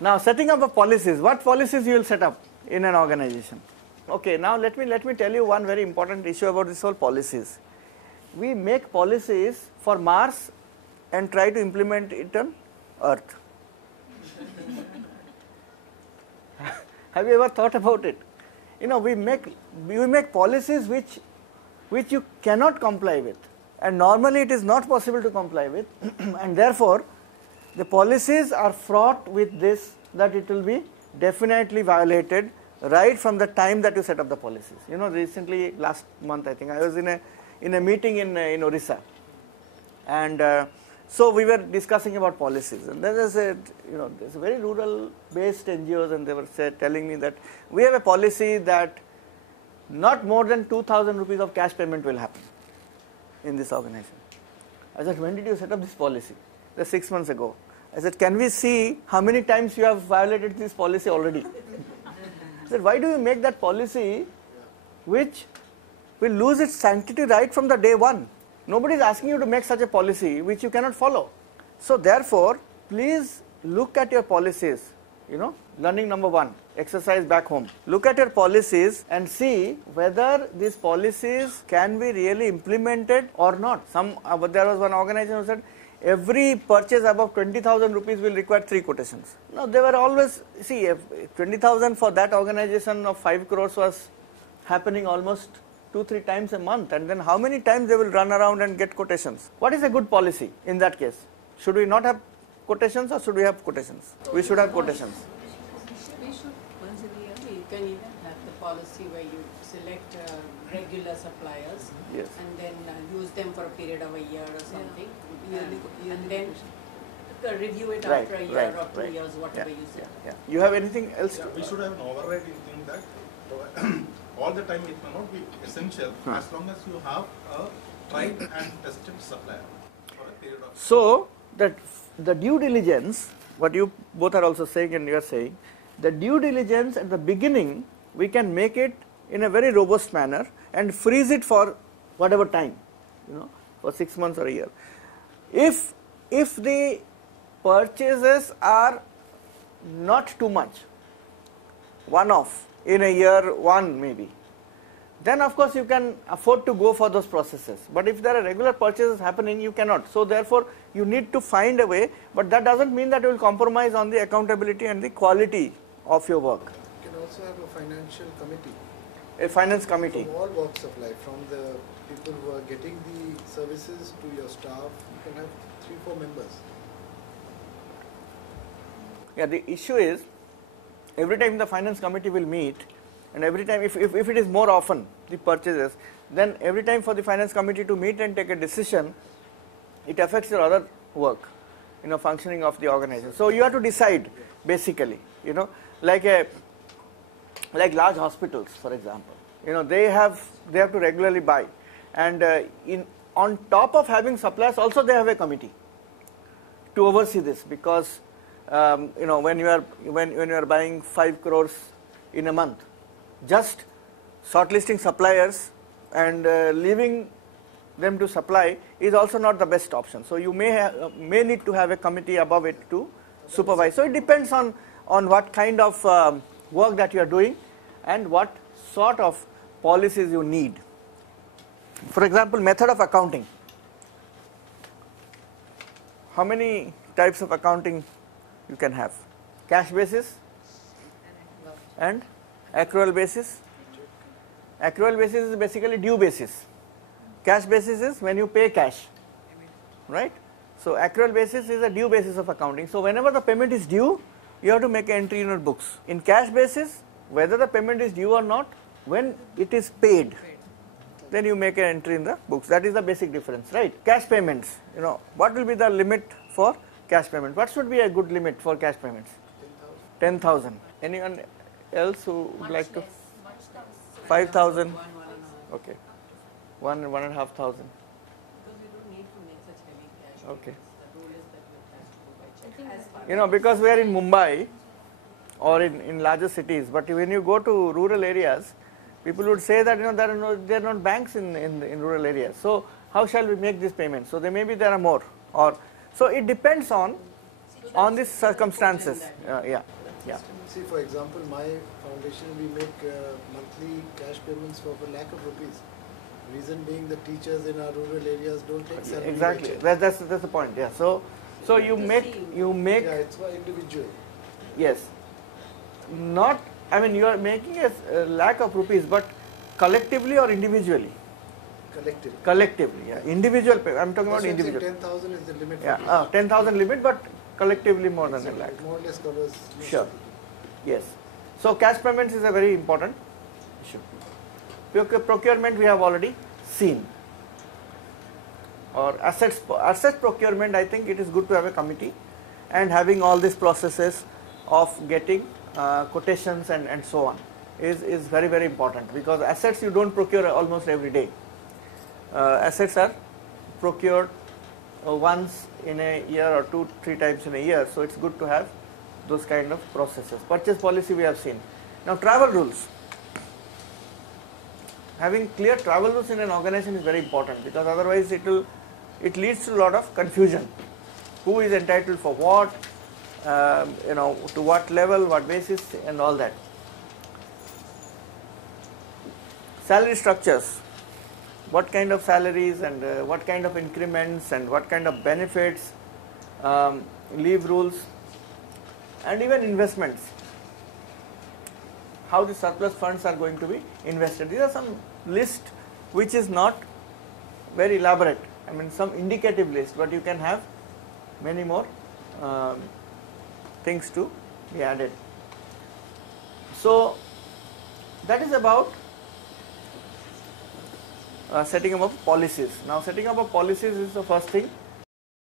Now setting up of policies, what policies you will set up in an organization? Okay, now let me tell you one very important issue about this whole policies. We make policies for Mars and try to implement it on Earth. Have you ever thought about it? You know, we make policies which you cannot comply with, and normally it is not possible to comply with, and therefore the policies are fraught with this, that it will be definitely violated right from the time that you set up the policies. You know, recently, last month I think, I was in a meeting in Orissa, and so we were discussing about policies, and then they said, you know, there's a very rural-based NGOs, and they were telling me that we have a policy that not more than 2,000 rupees of cash payment will happen in this organization. I said, when did you set up this policy? That's 6 months ago. I said, can we see how many times you have violated this policy already? I said, why do you make that policy which will lose its sanctity right from the day one? Nobody is asking you to make such a policy which you cannot follow. So therefore, please look at your policies, you know, learning number 1, exercise back home. Look at your policies and see whether these policies can be really implemented or not. There was one organization who said, every purchase above 20,000 rupees will require 3 quotations. No, they were always, see, 20,000 for that organization of 5 crores was happening almost 2-3 times a month, and then how many times they will run around and get quotations? What is a good policy in that case? Should we not have quotations, or should we have quotations? We should have quotations. We should, once a year, you can even have the policy where you select regular suppliers, yes, and then use them for a period of a year or something, and then review it Right, after a year right, or 2 right. years, whatever Yeah, you say. yeah. You have anything else? We should have an overriding thing that all the time it may not be essential as long as you have a tried and tested supplier for a period of time. So that the due diligence, what you both are also saying and you are saying, the due diligence at the beginning, we can make it in a very robust manner and freeze it for whatever time, you know, for 6 months or a year. If the purchases are not too much, one-off, in a year 1 maybe, then of course you can afford to go for those processes. But if there are regular purchases happening, you cannot. So therefore, you need to find a way, but that doesn't mean that you will compromise on the accountability and the quality of your work. You can also have a financial committee. A finance committee. From all walks of life, from the people who are getting the services to your staff, you can have 3-4 members. Yeah, the issue is, every time the finance committee will meet, and every time, if it is more often, the purchases, then every time for the finance committee to meet and take a decision, it affects your other work, you know, functioning of the organization. So you have to decide, basically, you know, like large hospitals, for example, you know, they have to regularly buy, and on top of having suppliers, also they have a committee to oversee this, because you know, when you are buying 5 crores in a month, just shortlisting suppliers and leaving them to supply is also not the best option. So you may need to have a committee above it to supervise. So it depends on what kind of work that you are doing and what sort of policies you need. For example, method of accounting. How many types of accounting you can have? Cash basis and accrual basis. Accrual basis is basically due basis. Cash basis is when you pay cash, right? So accrual basis is a due basis of accounting. So whenever the payment is due, you have to make an entry in your books. In cash basis, whether the payment is due or not, when it is paid, then you make an entry in the books. That is the basic difference, right? Cash payments, you know, what will be the limit for cash payment? What should be a good limit for cash payments? 10,000. Anyone else who would like to? 5,000. Okay. 1,500. Because we don't need to make such heavy cash. Okay. The rule is that it has to go by check. You know, because we are in Mumbai or in larger cities, but when you go to rural areas, people would say that, you know, there are not banks in rural areas. So how shall we make this payment? So there are more, or so it depends on on these circumstances. Yeah. See, for example, my foundation, we make monthly cash payments for a lakh of rupees. Reason being, the teachers in our rural areas don't take salary. Exactly. paycheck. That's the point. Yeah. So you make Yeah, it's for individual. yes. Not, I mean, you are making a lakh of rupees, but collectively or individually? Collective. Collectively, yeah. Individual pay. I'm talking about That's why I'm saying individual. 10,000 is the limit. for Yeah, teachers. 10,000 limit, but collectively more than So a lakh. it more or less covers. most Sure. of the people. Yes. So cash payments is a very important issue. Procurement we have already seen. Or asset procurement, I think it is good to have a committee and having all these processes of getting quotations and so on is very, very important, because assets you don't procure almost every day. Assets are procured once in a year or 2-3 times in a year, so it's good to have those kind of processes. Purchase policy we have seen. Now travel rules. Having clear travel rules in an organization is very important, because otherwise it leads to a lot of confusion. Who is entitled for what, to what level, what basis, and all that. Salary structures. What kind of salaries and what kind of increments and what kind of benefits, leave rules, and even investments. How the surplus funds are going to be invested. These are some list which is not very elaborate. I mean, some indicative list, but you can have many more things to be added. So that is about setting up of policies. Now setting up of policies is the first thing.